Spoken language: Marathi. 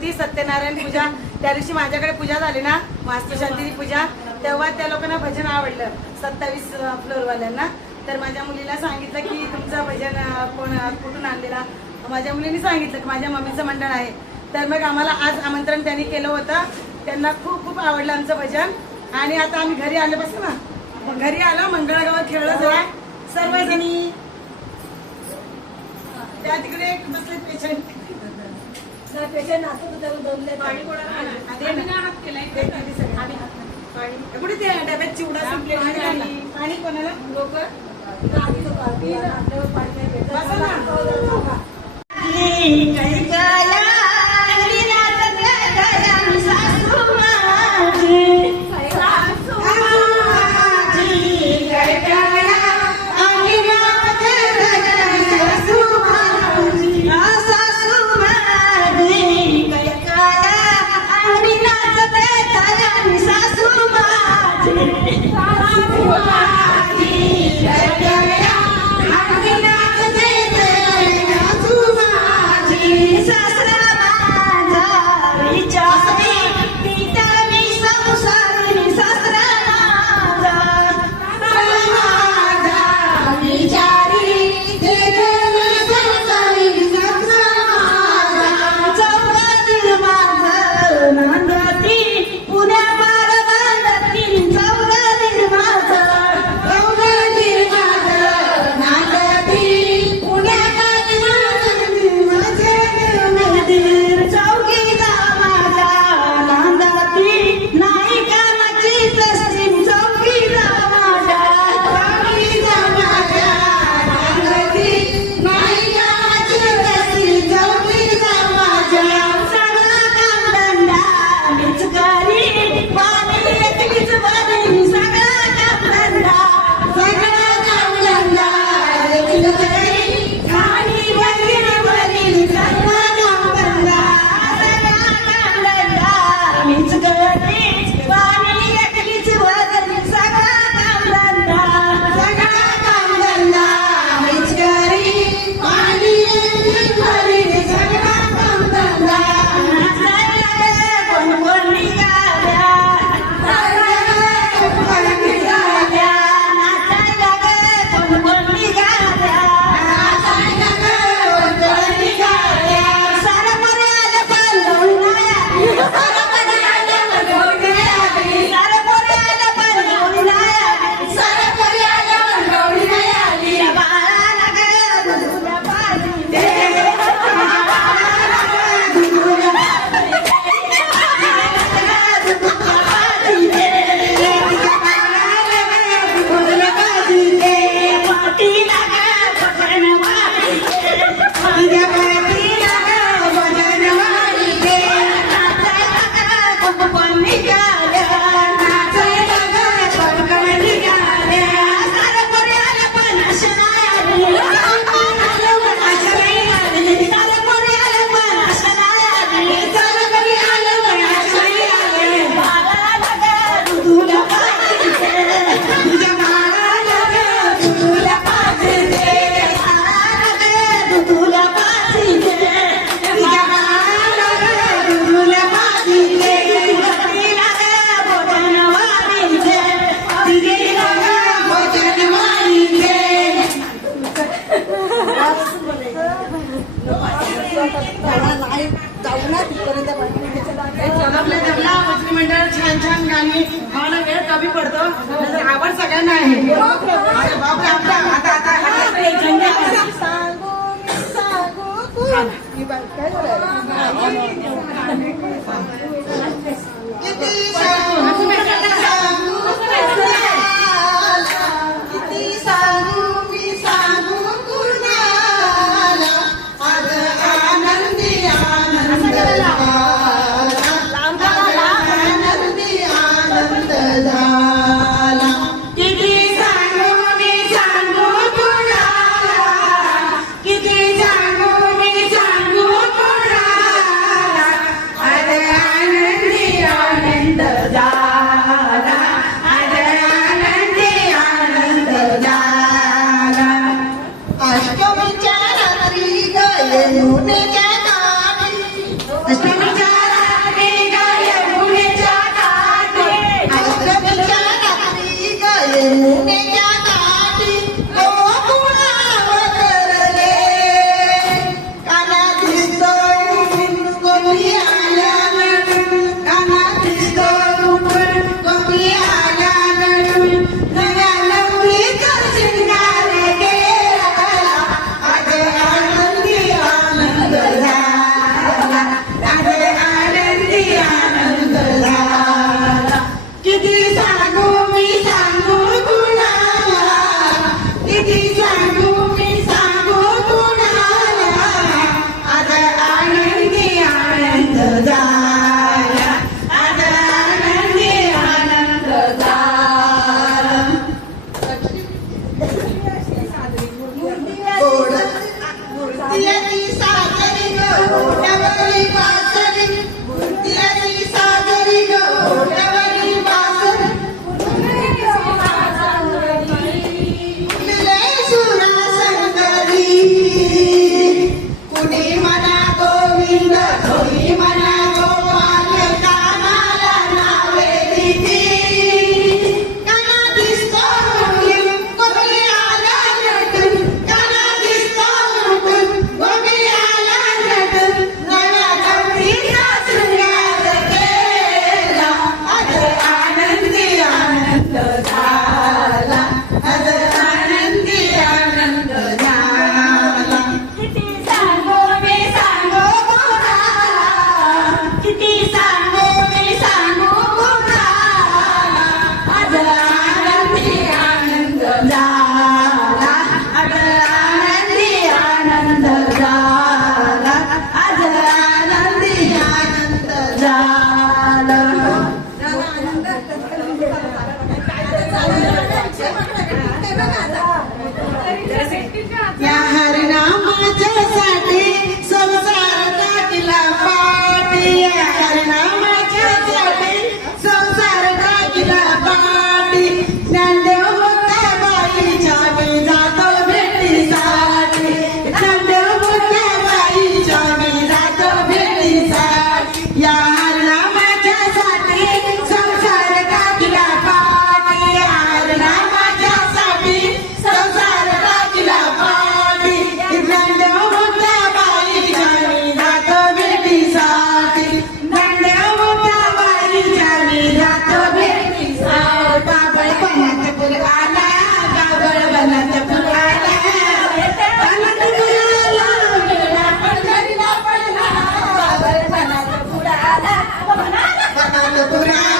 होती सत्यनारायण पूजा. त्या दिवशी माझ्याकडे पूजा झाली ना वास्तुशांतीची पूजा. तेव्हा त्या लोकांना भजन आवडलं सत्तावीस फ्लोअरवाल्यांना तर माझ्या मुलीला सांगितलं की तुमचं भजन कोण कुठून आणलेला? माझ्या मुलीने सांगितलं की माझ्या मम्मीचं मंडळ आहे. तर मग आम्हाला आज आमंत्रण त्यांनी केलं होतं. त्यांना खूप खूप आवडलं आमचं भजन. आणि आता आम्ही घरी आल्यापासून ना घरी आलो मंगळागौर खेळलो जरा. सर्वजणी त्या तिकडे एक बसले पेशंट कुठे ते डब्यात चिवडा संपलेला पाणी कोणाला? बसा ना. आपल्या कमी पडतो. आवड सगळ्यांना आहे. อยู่ในใจ Para natural.